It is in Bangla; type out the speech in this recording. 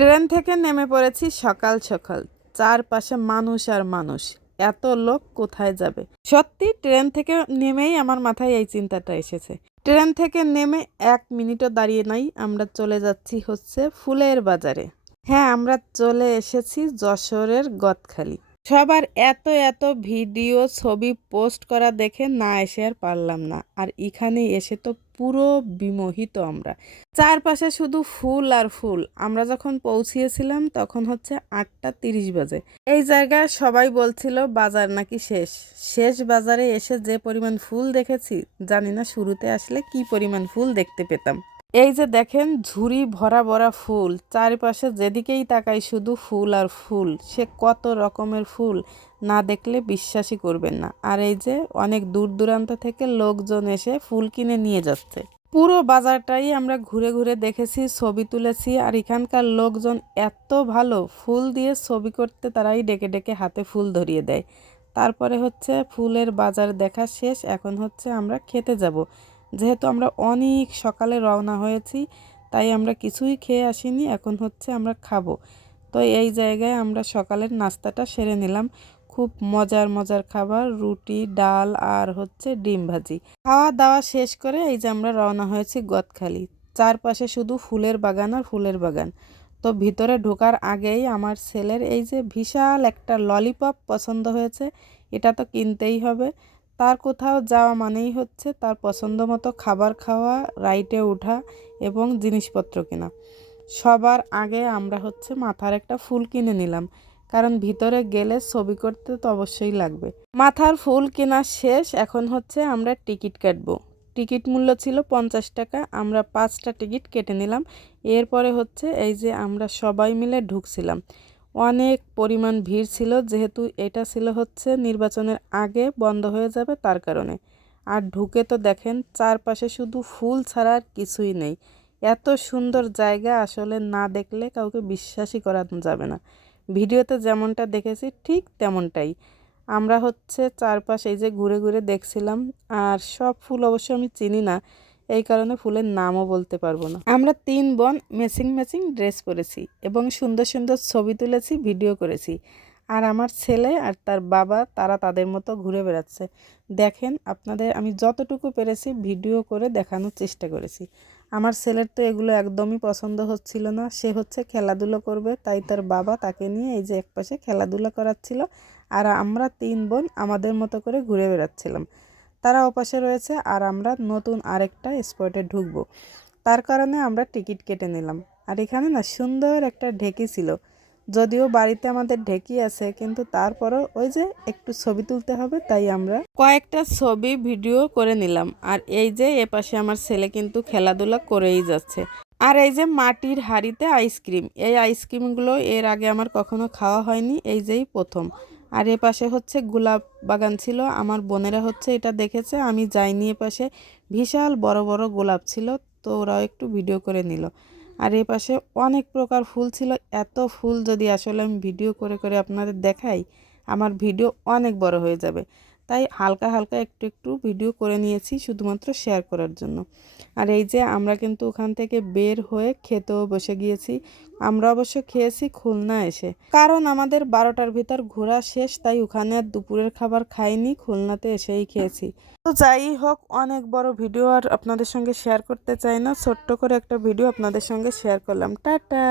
ট্রেন থেকে নেমে পড়েছি সকাল সকাল। চারপাশে মানুষ আর মানুষ। এত লোক কোথায় যাবে? সত্যি, ট্রেন থেকে নেমেই আমার মাথায় এই চিন্তাটা এসেছে। ট্রেন থেকে নেমে এক মিনিটও দাঁড়িয়ে নাই, আমরা চলে যাচ্ছি হচ্ছে ফুলের বাজারে। হ্যাঁ আমরা চলে এসেছি যশোরের গদখালি। সবার এত এত ভিডিও, ছবি পোস্ট করা দেখে না এসে আর পারলাম না। আর এখানে এসে তো পুরো বিমোহিত আমরা। চারপাশে শুধু ফুল আর ফুল। আমরা যখন পৌঁছিয়েছিলাম তখন হচ্ছে আটটা তিরিশ বাজে। এই জায়গায় সবাই বলছিল, বাজার নাকি শেষ? শেষ বাজারে এসে যে পরিমাণ ফুল দেখেছি, জানি না শুরুতে আসলে কি পরিমাণ ফুল দেখতে পেতাম। এই যে দেখেন ঝুড়ি ভরা ভরা ফুল, চারিপাশে যেদিকেই তাকাই শুধু ফুল আর ফুল, সে কত রকমের ফুল না দেখলে বিশ্বাসই করবেন না। আর এই যে অনেক দূর দূরান্ত থেকে লোকজন এসে ফুল কিনে নিয়ে যাচ্ছে। পুরো বাজারটাই আমরা ঘুরে ঘুরে দেখেছি, ছবি তুলেছি, আর এখানকার লোকজন এত ভালো, ফুল দিয়ে ছবি করতে তারাই ডেকে ডেকে হাতে ফুল ধরিয়ে দেয়। তারপরে হচ্ছে ফুলের বাজার দেখা শেষ, এখন হচ্ছে আমরা খেতে যাব। যেহেতু আমরা অনেক সকালে রওনা হয়েছি, তাই আমরা কিছুই খেয়ে আসিনি, এখন হচ্ছে আমরা খাব। তো এই জায়গায় আমরা সকালের নাস্তাটা সেরে নিলাম। খুব মজার মজার খাবার, রুটি, ডাল আর হচ্ছে ডিম ভাজি। খাওয়া দাওয়া শেষ করে এই যে আমরা রওনা হয়েছি গদখালি। চারপাশে শুধু ফুলের বাগান আর ফুলের বাগান। তো ভিতরে ঢোকার আগেই আমার ছেলের এই যে বিশাল একটা ললিপপ পছন্দ হয়েছে। এটা তো কিনতেই হবে। তার কোথাও যাওয়া মানেই হচ্ছে তার পছন্দ মতো খাবার খাওয়া, রাইটে ওঠা এবং জিনিসপত্র কেনা। সবার আগে আমরা হচ্ছে মাথার একটা ফুল কিনে নিলাম, কারণ ভিতরে গেলে ছবি করতে তো অবশ্যই লাগবে। মাথার ফুল কেনা শেষ, এখন হচ্ছে আমরা টিকিট কাটবো। টিকিট মূল্য ছিল পঞ্চাশ টাকা, আমরা পাঁচটা টিকিট কেটে নিলাম। এরপরে হচ্ছে এই যে আমরা সবাই মিলে ঢুকছিলাম। অনেক পরিমাণ ভিড় ছিল, যেহেতু এটা ছিল হচ্ছে নির্বাচনের আগে বন্ধ হয়ে যাবে তার কারণে। আর ঢুকে তো দেখেন, চারপাশে শুধু ফুল ছাড়া আর কিছুই নেই। এত সুন্দর জায়গা আসলে না দেখলে কাউকে বিশ্বাসই করানো যাবে না। ভিডিওতে যেমনটা দেখেছি ঠিক তেমনটাই। আমরা হচ্ছে চারপাশে এই যে ঘুরে ঘুরে দেখছিলাম, আর সব ফুল অবশ্য আমি চিনি না। এই কারণে ফুলের নামও বলতে পারব না। আমরা তিন বোন ম্যাচিং ম্যাচিং ড্রেস পরেছি এবং সুন্দর সুন্দর ছবি তুলেছি ভিডিও করেছি। আর আমার ছেলে আর তার বাবা, তারা তাদের মতো ঘুরে বেড়াচ্ছে। দেখেন, আপনাদের আমি যতটুকু পেরেছি ভিডিও করে দেখানোর চেষ্টা করেছি। আমার ছেলের তো এগুলো একদমই পছন্দ হচ্ছিল না। সে হচ্ছে খেলাধুলো করবে, তাই তার বাবা তাকে নিয়ে এই যে একপাশে খেলাধুলা করাচ্ছিল। আর আমরা তিন বোন আমাদের মতো করে ঘুরে বেড়াচ্ছিলাম। তারা ওপাশে রয়েছে আর আমরা নতুন আরেকটা স্পটে ঢুকবো। তার কারণে আমরা টিকিট কেটে নিলাম। আর এখানে না সুন্দর একটা ঢেকি ছিল। যদিও বাড়িতে আমাদের ঢেকি আছে, কিন্তু তারপরও ওই যে একটু ছবি তুলতে হবে, তাই আমরা কয়েকটা ছবি ভিডিও করে নিলাম। আর এই যে এ পাশে আমার ছেলে কিন্তু খেলাধুলা করেই যাচ্ছে। আর এই যে মাটির হাড়িতে আইসক্রিম এই আইসক্রিমগুলো এর আগে আমার কখনো খাওয়া হয়নি, এই যেই প্রথম। আর এ পাশে হচ্ছে গোলাপ বাগান ছিল, আমার বোনেরা হচ্ছে এটা দেখেছে, আমি যাইনি এ পাশে। বিশাল বড় বড় গোলাপ ছিল, তো ওরাও একটু ভিডিও করে নিল। আর এ পাশে অনেক প্রকার ফুল ছিল, এত ফুল যদি আসলে আমি ভিডিও করে করে আপনাদের দেখাই, আমার ভিডিও অনেক বড় হয়ে যাবে। তাই হালকা হালকা একটু একটু ভিডিও করে নিয়েছি শুধুমাত্র শেয়ার করার জন্য। আর এই যে আমরা কিন্তু ওখান থেকে বের হয়ে খেতেও বসে গিয়েছি। আমরা অবশ্য খেয়েছি খুলনা এসে। কারণ আমাদের বারোটার ভিতর ঘোরা শেষ, তাই ওখানে আর দুপুরের খাবার খাইনি, খুলনাতে এসেই খেয়েছি। তো যাই হোক, অনেক বড় ভিডিও আর আপনাদের সঙ্গে শেয়ার করতে চাই না। ছোট্ট করে একটা ভিডিও আপনাদের সঙ্গে শেয়ার করলাম। টাটা!